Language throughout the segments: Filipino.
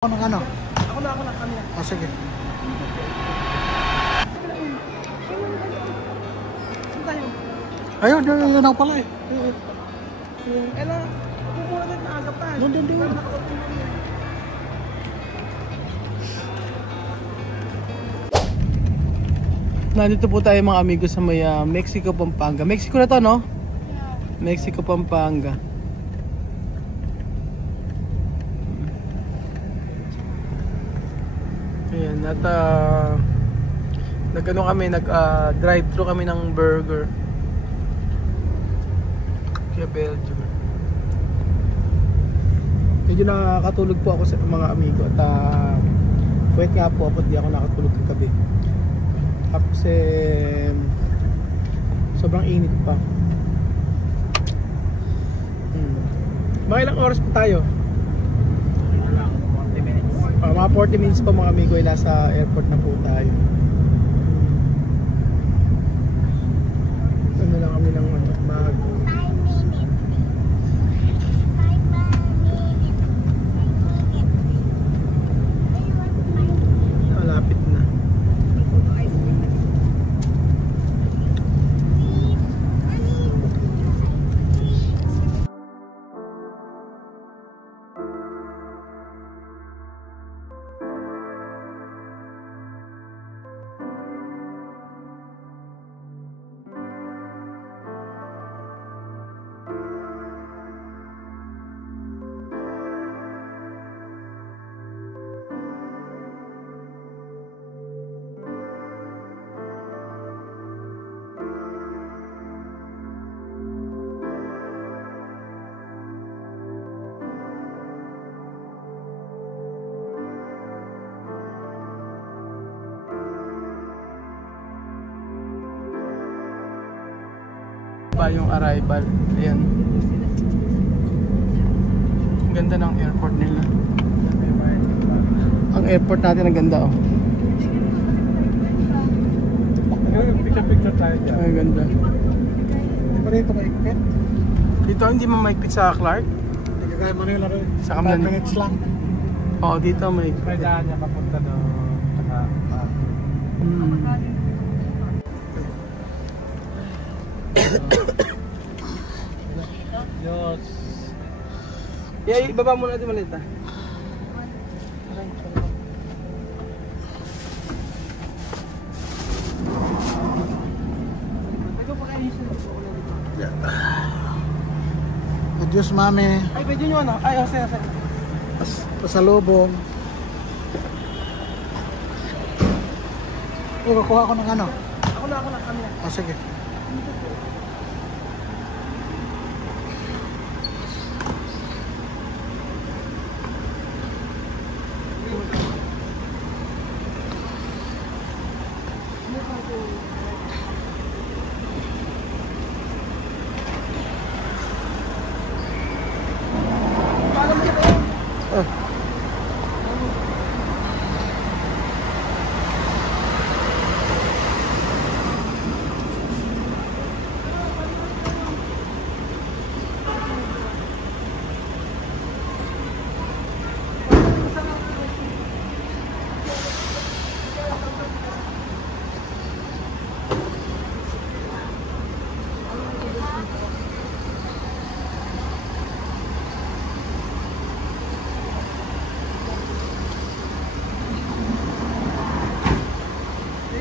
Ako ng ano? Ako na kami. Oh, sige. Saan tayo? Ayun, yun ako pala eh. Pupula din na agap tayo. Doon. Nandito po tayo mga amigo sa may Mexico, Pampanga. Mexico na to, no? Yeah. Mexico, Pampanga. Ayan, at nag-ano kami, nag-drive-thru kami ng burger. Kaya Belgium. Medyo nakakatulog po ako sa mga amigo at wait nga po ako, di ako nakatulog kagabi. Tapos sobrang init pa. Mga ilang oras pa tayo? Mga 40 minutes pa mga amigo ay nasa airport na po tayo. Ano lang kami ng bag. Malapit na. Yung arrival. Ayan. Ang ganda ng airport nila. Ang airport natin ang ganda, oh. Picture tayo dyan. Ang ganda. Hindi pa rito maigpit. Dito hindi mo maigpit sa Clark? Hindi kaya Manila rin. Sa 5 minutes lang. Oo, dito maigpit. Pwede niya mapunta doon. Diyos. Ibaba muna natin malita. Diyos, mami. Ay, pwede nyo ano? Ay, sige. Pasalubong. Kukuha ko ng ano? Ako na kami. Oh, sige.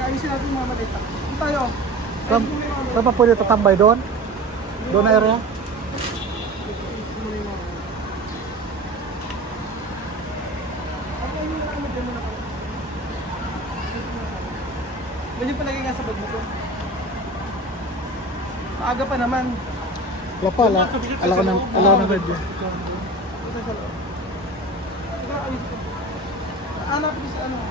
Ayusin natin mga malita. Saan tayo? Saan pa pwede tatambay doon? Doon na area? Medyo palagay nga sa bag mo ko. Maaga pa naman. Wala pa, alaw na medyo. Hanap ko sa ano.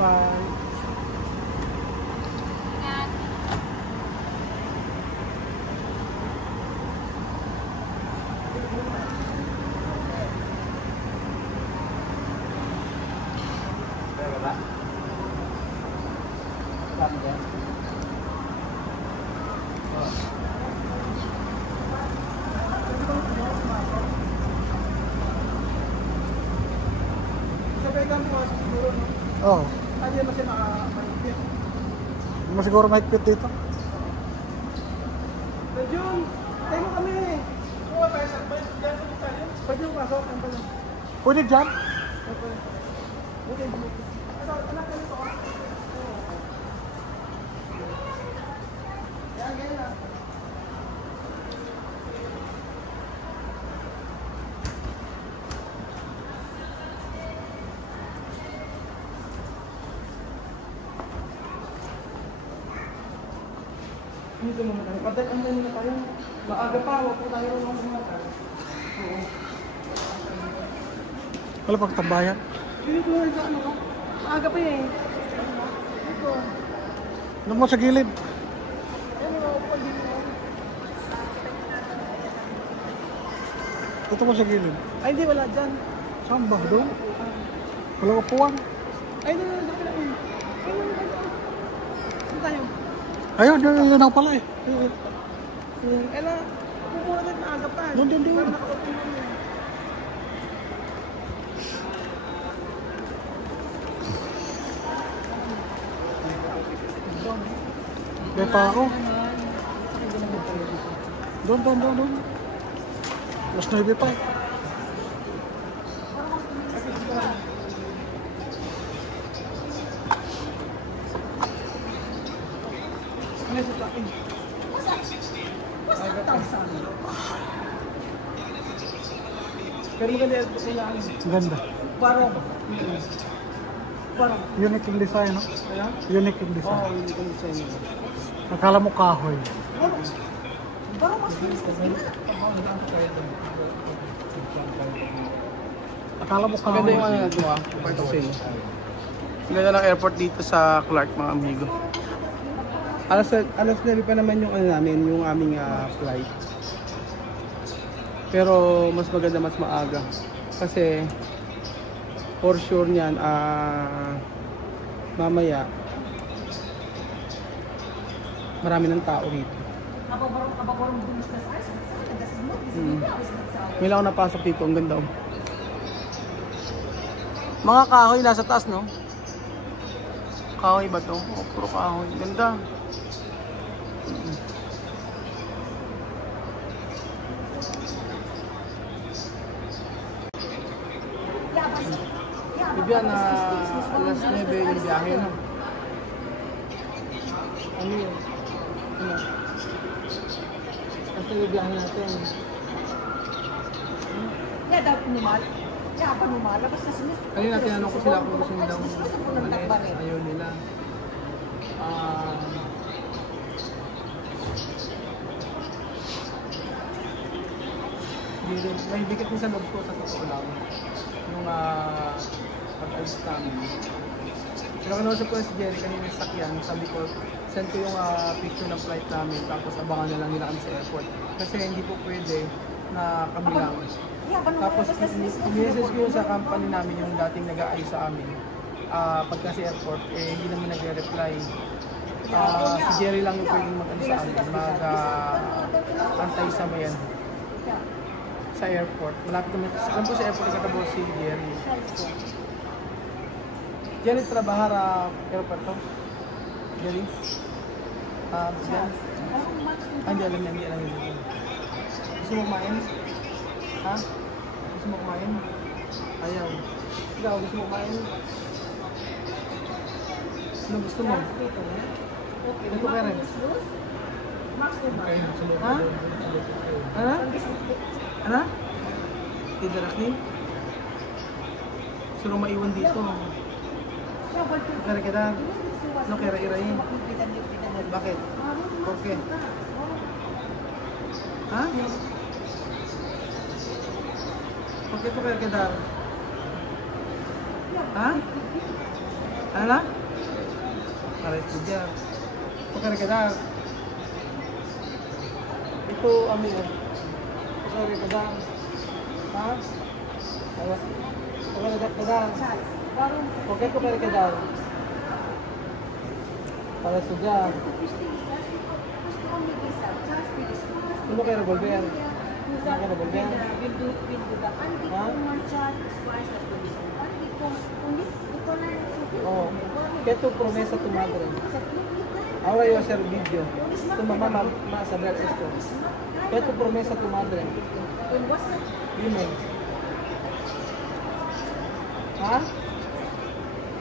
Bye-bye. mo siguro mahigpit dito. Jun, tayo mo kami. Oo, tayo sa bayan. Pwede yung pasok. Pwede dyan? Okay. Ito, anak ka nito. Yan na. Dito naman tayo. Patay ang dali na tayo. Maaga pa, huwag po tayo ng mga tayo. Oo. Wala pang tambayan. Dito na sa ano ka? Maaga pa eh. Dito. Ano mo sa gilid? Ito mo sa gilid. Ay, hindi, wala dyan. Saan ba? Doon? Wala ko puwan. Ay, hindi, hindi, hindi. Saan tayo? Ayun, yun ako pala eh. Eh na, pupunta tayo maaga pa. Doon. Pero nakapagpulong yun. May tao. Doon. Mas 9 pa. Ano sa takin? Pero maganda yung kailangan. Ganda. Parang. Unique yung design, no? Ayan? Unique yung Oo, design. hindi ko design yun. Akala mo kahoy. Parang mas bilis na sila. Akala mo kahoy. Maganda yung ano natin ah. Pakita ko sa inyo. Ganda ng airport dito sa Clark, mga amigo. Alas 9 pa naman yung ano namin, yung aming flight. Pero mas maganda, mas maaga. Kasi for sure niyan, mamaya marami ng tao rito. May lang ako napasok dito, ang ganda. Mga kahoy nasa taas, no? Kahoy ba to? Oh, puro kahoy. Ganda. Bibiyan na alas 9 yung biyahe, no? Ano yun? Ano? Kasi yung biyahe natin. Ya, dapat numal. Ya, pa numal. Labas na sinis. Kanina tinanong ko sila kung gusto nilang umalis. Ayaw nila. May bigat din sa loob ko sa totoo lang. Yung pag-alis namin. Pero kanausap ko na si Jerry kanina sa sakyan, sabi ko, send ko yung picture ng flight namin tapos abangan na lang nila kami sa airport. Kasi hindi po pwede na kami lang. Tapos i-message ko sa company namin yung dating nag-aayos sa amin. Pagka sa airport, hindi naman nagre-reply. Si Jerry lang yung pwedeng mag-ano sa amin, mag-antay sa mayan. Sa airport. Malapit naman. Alam po sa airport ikatabo si Jerry. Jerry trabahara airport to? Jerry? Diyan? Hindi alam niya. Gusto mo kumain? Ha? Gusto mo kumain? Ayaw. Ikaw, gusto mo kumain? Ano gusto mo? Ito ka rin. Ha? Ha? Ano? Tidaraki? Gusto mo maiwan dito. Kaya kita. Ano kaya irayin? Bakit? Okay. Ha? Bakit ito kaya kita? Ha? Ano na? Para estudyar. Ito kaya kita. Ito amigo. Sorry, kada. Ha? Kada. Okay ko kaya kada. Para estudyar. Ano kaya revolver? Ano kaya revolver? Ha? Oh, kaya ito promesa tu madre. Ahora yo hacer video. Tu mamá va a saber esto. ¿Qué es tu promesa a tu madre? Dime. ¿Ah?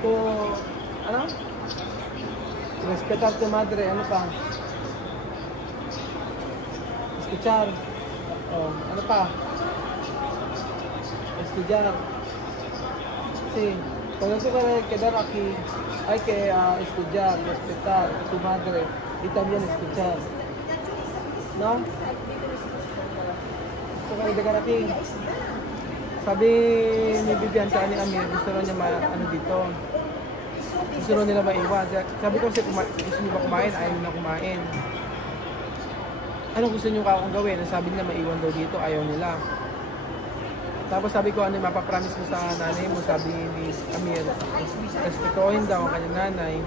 Tu, ano? Respetar tu madre, ano pa? Escuchar. Oh, ano pa? Estudiar. Sí. Cuando tú quieres quedar aquí, hay que estudiar, respetar a tu madre y también escuchar. ¿No? Kung kayo dagarating, sabi ni Vivian sa ni Amir, gusto niya ano dito. Gusto nila maiwan. Sabi ko kasi gusto niyo ba kumain? Ayaw nila kumain. Ano gusto niyo kakong gawin? Sabi nila maiwan daw dito, ayaw nila. Tapos sabi ko, ano yung mapapromise mo sa nanay mo? Sabi ni Amir, respetuhin daw ang kanyang nanay,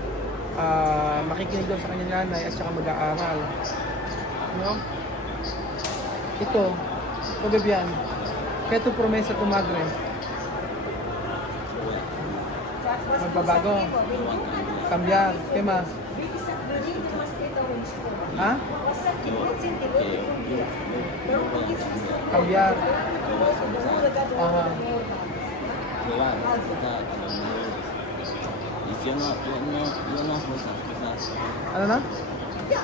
makikinig daw sa kanyang nanay at saka mag-aaral. No? Ito Vivian, kaya ito promesa tu madre. Magbabago. Cambiar. ¿Qué más? ¿Ah? Cambiar. Ajá. Ano na?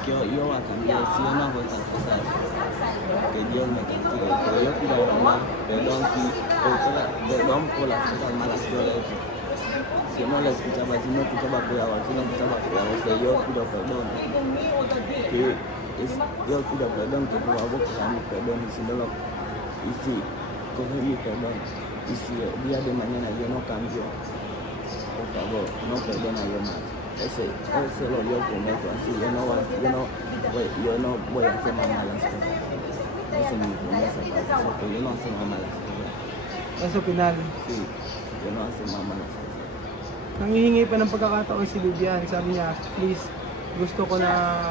Yo voy a cambiar, si yo no hago esas cosas, que Dios me castigue, pero yo pido a mamá perdón por las cosas malas que yo le he hecho. Si yo no la escuchaba, si no escuchaba cuidado, si no escuchaba cuidado, yo pido perdón. Yo pido perdón, que por favor coja mi perdón, y si no lo, y si coge mi perdón, y si el día de mañana yo no cambio, por favor, no perdona yo más. Ese lo yo prometo, así yo no voy a hacer más malas cosas. Esa es mi promesa, porque yo no hacer más malas cosas. Eso final. Sí, yo no hacer más malas cosas. Nangihingi pa ng pagkakataon si Vivian. Sabi niya, please, gusto ko na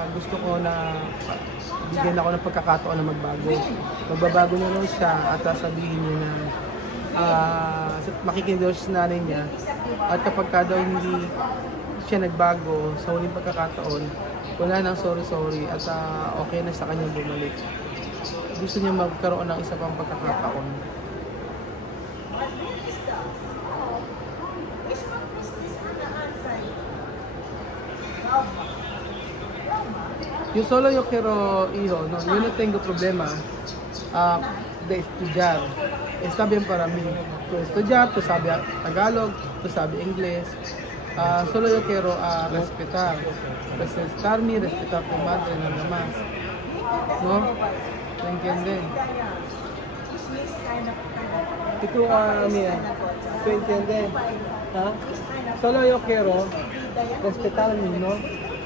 bigyan ako ng pagkakataon na magbago. Magbabago na lang siya at sasabihin niya na makikinig daw siya sa nanay niya. At kapag ka daw hindi siya nagbago sa huling pagkakataon, wala nang sorry at okay na sa kanya bumalik. Gusto niya magkaroon ng isa pang pagkakataon. Yo solo yo quiero, hijo, no, yo no tengo problema de estudiar. Está bien para mí. Tú estudiar, tú sabes Tagalog, tú sabes inglés. Solo yo quiero respetarme, respetar a tu madre nada más. ¿No? ¿Me entienden? ¿Y tú, mira, tú entiendes? ¿Ah? Solo yo quiero respetarme, ¿no?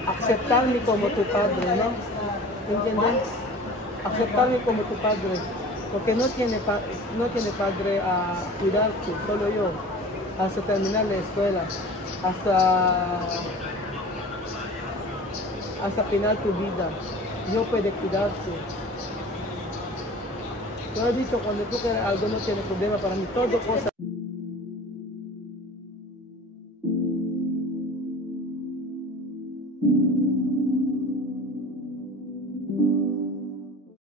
Aceptarme como tu padre, ¿no? ¿Entiendes? Aceptarme como tu padre. Porque no tiene padre a cuidarte, solo yo. Hasta terminar la escuela. Hasta final tu vida. No puede cuidarte. Yo he dicho, cuando tú quieres algo no tiene problema para mí. Todo cosa.